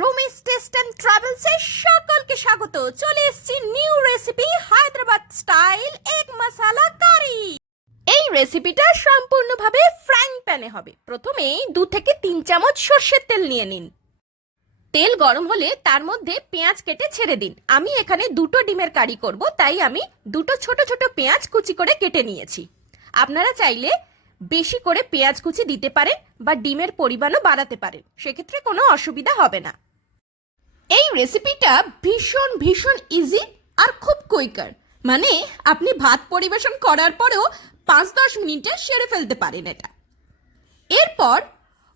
রুমিস taste and ট্রাভেলসে সকলকে স্বাগত। চলে এসেছি নিউ রেসিপি হায়দ্রাবাদ স্টাইল এক মশালা কারি। এই রেসিপিটা সম্পূর্ণভাবে ফ্রাইং প্যানে হবে। প্রথমেই দু থেকে তিন চামচ সর্ষের তেল নিয়ে নিন। তেল গরম হলে তার মধ্যে পেঁয়াজ কেটে ছেড়ে দিন। আমি এখানে দুটো ডিমের কারি করব, তাই আমি দুটো ছোট ছোট পেঁয়াজ কুচি করে কেটে নিয়েছি। আপনারা চাইলে বেশি করে পেঁয়াজ কুচি দিতে পারেন বা ডিমের পরিমাণও বাড়াতে পারেন। সেক্ষেত্রে কোনো অসুবিধা হবে না। এই রেসিপিটা ভীষণ ভীষণ ইজি আর খুব কুইকার মানে আপনি ভাত পরিবেশন করার পরেও পাঁচ দশ মিনিটে সেরে ফেলতে পারেন এটা। এরপর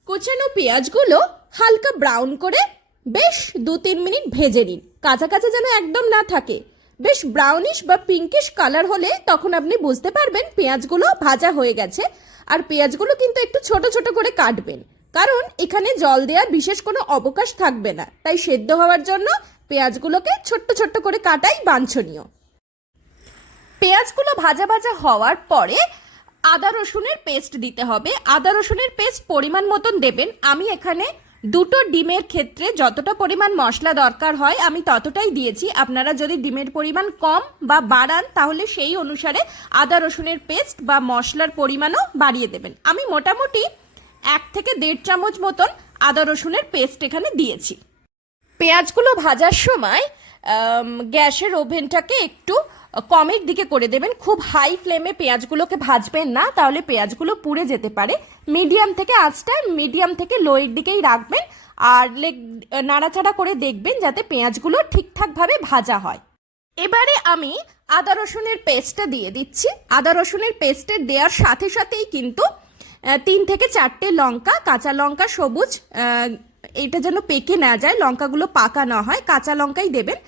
কুচানো পেঁয়াজগুলো হালকা ব্রাউন করে বেশ দু তিন মিনিট ভেজে নিন। কাঁচা কাঁচা যেন একদম না থাকে। বেশ ব্রাউনিশ বা পিঙ্কিশ কালার হলে তখন আপনি বুঝতে পারবেন পেঁয়াজগুলো ভাজা হয়ে গেছে আর পেঁয়াজগুলো কিন্তু একটু ছোট ছোট করে কাটবেন। কারণ এখানে জল দেওয়ার বিশেষ কোনো অবকাশ থাকবে না। তাই সেদ্ধ হওয়ার জন্য পেঁয়াজগুলোকে ছোট্ট ছোট্ট করে কাটাই বাঞ্ছনীয়। পেঁয়াজগুলো ভাজা ভাজা হওয়ার পরে আদা রসুনের পেস্ট দিতে হবে। আদা রসুনের পেস্ট পরিমাণ মতন দেবেন। আমি এখানে দুটো ডিমের ক্ষেত্রে যতটা পরিমাণ মশলা দরকার হয়, আমি ততটাই দিয়েছি। আপনারা যদি ডিমের পরিমাণ কম বা বাড়ান, তাহলে সেই অনুসারে আদা, রসুনের পেস্ট বা মশলার পরিমাণও বাড়িয়ে দেবেন। আমি মোটামুটি এক থেকে দেড় চামচ মতন আদা, রসুনের পেস্ট এখানে দিয়েছি। পেঁয়াজগুলো ভাজার সময় গ্যাসের ওভেনটাকে একটু কমের দিকে করে দেবেন। খুব হাই ফ্লেমে পেঁয়াজগুলোকে ভাজবেন না, তাহলে পেঁয়াজগুলো পুড়ে যেতে পারে। মিডিয়াম থেকে আঁচটা মিডিয়াম থেকে লোয়ের দিকেই রাখবেন আর লেগ নাড়াচাড়া করে দেখবেন যাতে পেঁয়াজগুলো ঠিকঠাকভাবে ভাজা হয়। এবারে আমি আদা রসুনের পেস্টটা দিয়ে দিচ্ছি। আদা রসুনের পেস্টের দেওয়ার সাথে সাথেই কিন্তু তিন থেকে চারটে লঙ্কা, কাঁচা লঙ্কা, সবুজ এটা যেন পেকে না যায়, লঙ্কাগুলো পাকা না হয়, কাঁচা লঙ্কাই দেবেন।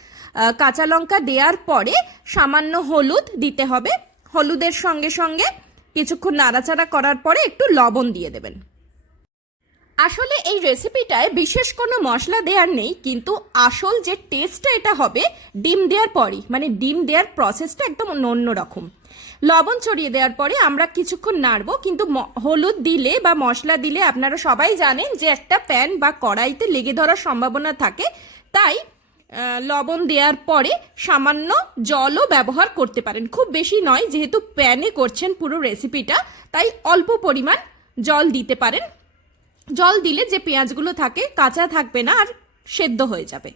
কাঁচা লঙ্কা দেওয়ার পরে সামান্য হলুদ দিতে হবে। হলুদের সঙ্গে সঙ্গে কিছুক্ষণ নাড়াচাড়া করার পরে একটু লবণ দিয়ে দেবেন। আসলে এই রেসিপিটায় বিশেষ কোনো মশলা দেওয়ার নেই, কিন্তু আসল যে টেস্টটা এটা হবে ডিম দেওয়ার পরই মানে ডিম দেওয়ার প্রসেসটা একদম অন্য রকম। লবণ ছড়িয়ে দেওয়ার পরে আমরা কিছুক্ষণ নাড়ব, কিন্তু হলুদ দিলে বা মশলা দিলে আপনারা সবাই জানেন যে একটা প্যান বা কড়াইতে লেগে ধরার সম্ভাবনা থাকে। তাই লবণ দেওয়ার পরে সামান্য জলও ব্যবহার করতে পারেন। খুব বেশি নয়, যেহেতু প্যানে করছেন পুরো রেসিপিটা তাই অল্প পরিমাণ জল দিতে পারেন। জল দিলে যে পেঁয়াজগুলো থাকে, কাঁচা থাকবে না আর সেদ্ধ হয়ে যাবে।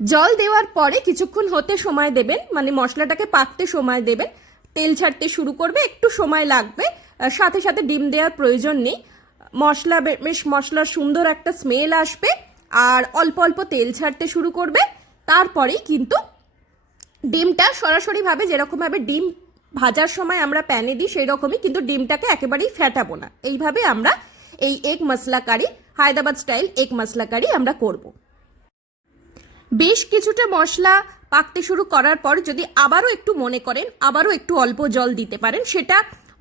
জল দেওয়ার পরে কিছুক্ষণ হতে সময় দেবেন মানে মশলাটাকে পাকতে সময় দেবেন। তেল ছাড়তে শুরু করবে, একটু সময় লাগবে। সাথে সাথে ডিম দেওয়ার প্রয়োজন নেই। মশলা বেশ মশলার সুন্দর একটা স্মেল আসবে। আর অল্প অল্প তেল ছাড়তে শুরু করবে। তারপরেই কিন্তু ডিমটা সরাসরিভাবে যেরকমভাবে ডিম ভাজার সময় আমরা প্যানে দিই সেই রকমই কিন্তু ডিমটাকে একেবারেই ফ্যাটাবো না। এইভাবে আমরা এই egg masala curry, Hyderabad style egg masala curry আমরা করব। বেশ কিছুটা মশলা পাকতে শুরু করার পর যদি আবারও একটু মনে করেন, আবারও একটু অল্প জল দিতে পারেন, সেটা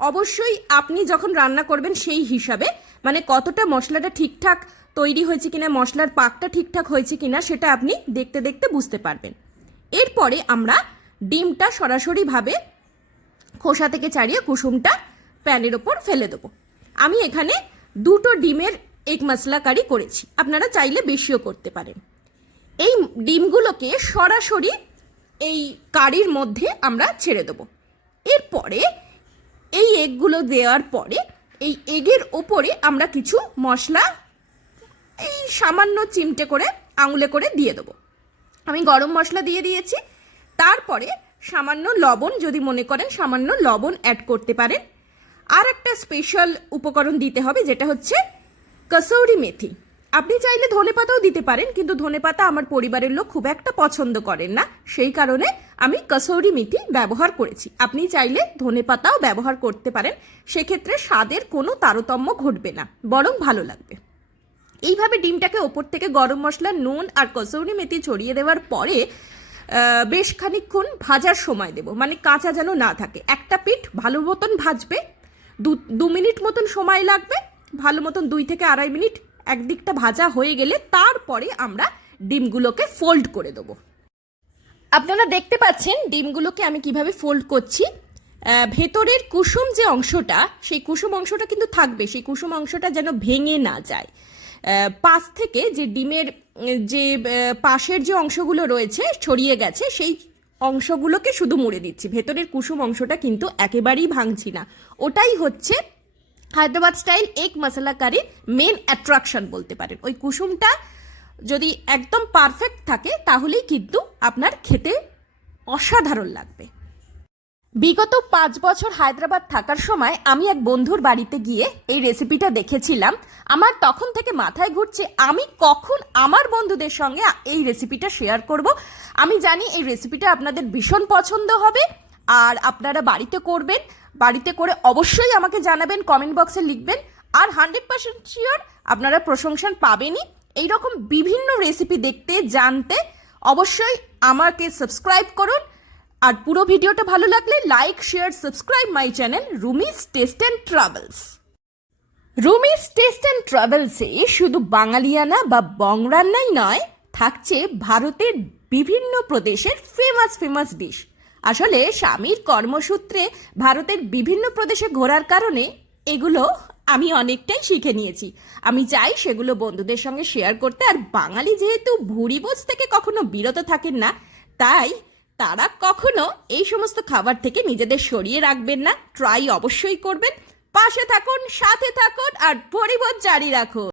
অবশ্যই আপনি যখন রান্না করবেন সেই হিসাবে মানে কতটা মশলাটা ঠিকঠাক তৈরি হয়েছে কিনা, মশলার পাকটা ঠিকঠাক হয়েছে কিনা, সেটা আপনি দেখতে দেখতে বুঝতে পারবেন। এরপরে আমরা ডিমটা সরাসরিভাবে খোসা থেকে ছাড়িয়ে কুসুমটা প্যানের ওপর ফেলে দেবো। আমি এখানে দুটো ডিমের এক মশলা কারি করেছি, আপনারা চাইলে বেশিও করতে পারেন। এই ডিমগুলোকে সরাসরি এই কারির মধ্যে আমরা ছেড়ে দেবো। এরপরে এই এগগুলো দেওয়ার পরে এই এগের ওপরে আমরা কিছু মশলা, এই সামান্য চিমটে করে আঙুলে করে দিয়ে দেবো। আমি গরম মশলা দিয়ে দিয়েছি। তারপরে সামান্য লবণ, যদি মনে করেন সামান্য লবণ অ্যাড করতে পারেন। আর একটা স্পেশাল উপকরণ দিতে হবে, যেটা হচ্ছে কসৌরি মেথি। আপনি চাইলে ধনেপাতাও দিতে পারেন, কিন্তু ধনেপাতা আমার পরিবারের লোক খুব একটা পছন্দ করেন না। সেই কারণে আমি কসৌরি মেথি ব্যবহার করেছি। আপনি চাইলে ধনেপাতাও ব্যবহার করতে পারেন, সেক্ষেত্রে স্বাদের কোনো তারতম্য ঘটবে না, বরং ভালো লাগবে। এইভাবে ডিমটাকে ওপর থেকে গরম মশলা, নুন আর কসৌরি মেথি ছড়িয়ে দেওয়ার পরে বেশ খানিকক্ষণ ভাজার সময় দেব। মানে কাঁচা যেন না থাকে। একটা পিঠ ভালো মতন ভাজবে, দু দু মিনিট মতন সময় লাগবে, ভালো মতন দুই থেকে আড়াই মিনিট একদিকটা ভাজা হয়ে গেলে তারপরে আমরা ডিমগুলোকে ফোল্ড করে দেবো। আপনারা দেখতে পাচ্ছেন ডিমগুলোকে আমি কীভাবে ফোল্ড করছি। ভেতরের কুসুম যে অংশটা, সেই কুসুম অংশটা কিন্তু থাকবে, সেই কুসুম অংশটা যেন ভেঙে না যায়। পাশ থেকে যে ডিমের, যে পাশের যে অংশগুলো রয়েছে, ছড়িয়ে গেছে, সেই অংশগুলোকে শুধু মুড়ে দিচ্ছি। ভেতরের কুসুম অংশটা কিন্তু একেবারেই ভাঙছি না। ওটাই হচ্ছে হায়দ্রাবাদ স্টাইল এগ মশলা কারির মেন অ্যাট্রাকশন বলতে পারেন। ওই কুসুমটা যদি একদম পারফেক্ট থাকে, তাহলেই কিন্তু আপনার খেতে অসাধারণ লাগবে। বিগত পাঁচ বছর হায়দ্রাবাদ থাকার সময় আমি এক বন্ধুর বাড়িতে গিয়ে এই রেসিপিটা দেখেছিলাম। আমার তখন থেকে মাথায় ঘুরছে, আমি কখন আমার বন্ধুদের সঙ্গে এই রেসিপিটা শেয়ার করব? আমি জানি এই রেসিপিটা আপনাদের ভীষণ পছন্দ হবে, আর আপনারা বাড়িতে করবেন। বাড়িতে করে অবশ্যই আমাকে জানাবেন কমেন্ট বক্সে লিখবেন। আর হান্ড্রেড পার্সেন্ট শিওর আপনারা প্রশংসা পাবেনই। এইরকম বিভিন্ন রেসিপি দেখতে, জানতে অবশ্যই আমাকে সাবস্ক্রাইব করুন। আর পুরো ভিডিওটা ভালো লাগলে like share subscribe my channel Rumi's taste and travels Rumi's taste and ট্রাভেলসে শুধু বাঙালিয়ানা বা বংরান্নাই নয়, থাকছে ভারতের বিভিন্ন প্রদেশের ফেমাস ফেমাস ডিশ আসলে স্বামীর কর্মসূত্রে ভারতের বিভিন্ন প্রদেশে ঘোরার কারণে এগুলো আমি অনেকটাই শিখে নিয়েছি। আমি চাই সেগুলো বন্ধুদের সঙ্গে শেয়ার করতে। আর বাঙালি যেহেতু ভুড়িবোজ থেকে কখনো বিরত থাকেন না, তাই তারা কখনো এই সমস্ত খাবার থেকে নিজেদের সরিয়ে রাখবেন না। ট্রাই অবশ্যই করবেন। পাশে থাকুন, সাথে থাকুন, আর পরিবার জারি রাখুন।